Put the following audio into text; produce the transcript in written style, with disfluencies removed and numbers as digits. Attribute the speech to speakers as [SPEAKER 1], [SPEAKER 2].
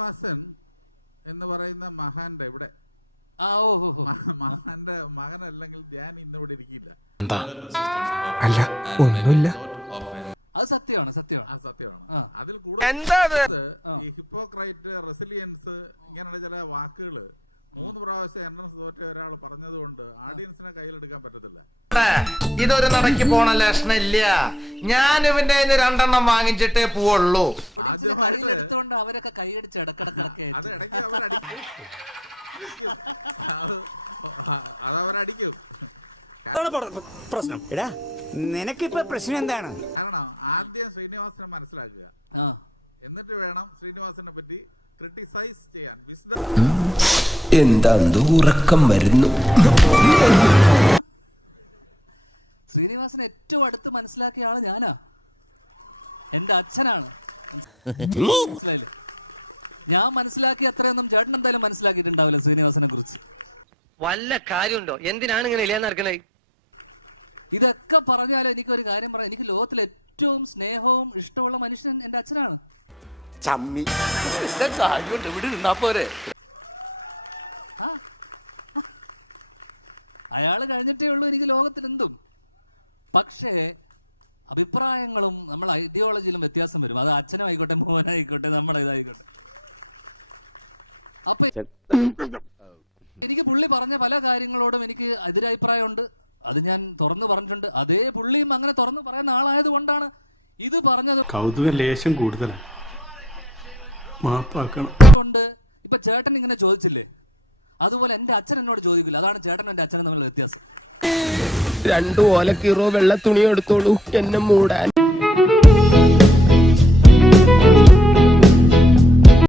[SPEAKER 1] ശ്രീനിവാസൻ എന്ന് പറയുന്ന മഹാന്റെ ഇവിടെ മഹാന്റെ മകനല്ലെങ്കിൽ ഞാൻ ഇന്നിവിടെ ഇരിക്കില്ല.
[SPEAKER 2] അല്ല ഒന്നുമില്ല,
[SPEAKER 3] അത് സത്യമാണ്.
[SPEAKER 1] അതിൽ കൂടുതൽ ഹിപ്പോക്രൈറ്റ്, റെസിലിയൻസ് ഇങ്ങനെയുള്ള ചില വാക്കുകള് 3 പ്രാവശ്യം എൻട്രൻസ് തോറ്റ ഒരാൾ പറഞ്ഞതുകൊണ്ട് ഓഡിയൻസിനെ കയ്യിലെടുക്കാൻ പറ്റത്തില്ല.
[SPEAKER 4] ഇതൊരു നടക്ക് പോണ ലക്ഷണം ഇല്ല. ഞാൻ ഇവന്റെ 2 വാങ്ങിച്ചിട്ടേ പോവുള്ളൂ.
[SPEAKER 3] അവരൊക്കെ കൈയടിച്ച്
[SPEAKER 1] അതവരടിക്കും.
[SPEAKER 2] പ്രശ്നം എടാ നിനക്കിപ്പോ പ്രശ്നം എന്താണ്?
[SPEAKER 1] കാരണം ആദ്യം ശ്രീനിവാസനെ മനസ്സിലാക്കുക, എന്നിട്ട് വേണം ശ്രീനിവാസനെ പറ്റി ക്രിട്ടിസൈസ് ചെയ്യാൻ.
[SPEAKER 5] എന്താ ഉറക്കം വരുന്നു.
[SPEAKER 3] ശ്രീനിവാസനെ ഏറ്റവും അടുത്ത് മനസ്സിലാക്കിയ ആള് ഞാനാ, എന്റെ അച്ഛനാണ്. ഞാൻ മനസ്സിലാക്കിയ അത്രയൊന്നും ചേട്ടൻ എന്തായാലും മനസ്സിലാക്കിയിട്ടുണ്ടാവില്ല ശ്രീനിവാസനെ കുറിച്ച്.
[SPEAKER 4] വല്ല കാര്യമുണ്ടോ? എന്തിനാണ് ഇങ്ങനെ ഇല്ലാന്ന് നടക്കണേ?
[SPEAKER 3] ഇതൊക്കെ പറഞ്ഞാലും എനിക്കൊരു കാര്യം പറയാം, എനിക്ക് ലോകത്തിൽ ഏറ്റവും സ്നേഹവും ഇഷ്ടമുള്ള മനുഷ്യൻ എന്റെ അച്ഛനാണ്.
[SPEAKER 2] ചമ്മി
[SPEAKER 3] കാര്യമുണ്ട്, ഇവിടെ നിന്നാ പോരെ. അയാള് കഴിഞ്ഞിട്ടേ ഉള്ളൂ എനിക്ക് ലോകത്തിൽ എന്തും. പക്ഷേ അഭിപ്രായങ്ങളും നമ്മൾ ഐഡിയോളജിയിലും വ്യത്യാസം വരും. അത് അച്ഛനായിക്കോട്ടെ, മോനായിക്കോട്ടെ, നമ്മുടെ ഇതായിക്കോട്ടെ. അപ്പൊ എനിക്ക് പുള്ളി പറഞ്ഞ പല കാര്യങ്ങളോടും എനിക്ക് എതിരഭിപ്രായമുണ്ട്. അത് ഞാൻ തുറന്നു പറഞ്ഞിട്ടുണ്ട്. അതേ പുള്ളിയും അങ്ങനെ തുറന്നു പറയുന്ന ആളായത് കൊണ്ടാണ് ഇത് പറഞ്ഞത്.
[SPEAKER 6] കൗതുക ലേശം കൂടുതലാണ്, മാപ്പാക്കണം.
[SPEAKER 3] ഇപ്പൊ ചേട്ടൻ ഇങ്ങനെ ചോദിച്ചില്ലേ, അതുപോലെ എന്റെ അച്ഛൻ എന്നോട് ചോദിക്കില്ല. അതാണ് ചേട്ടനും എന്റെ അച്ഛനും തമ്മിലുള്ള വ്യത്യാസം.
[SPEAKER 5] 2 ഓലക്കീറോ വെള്ള തുണി എടുത്തോളൂ എന്നെ മൂടാൻ.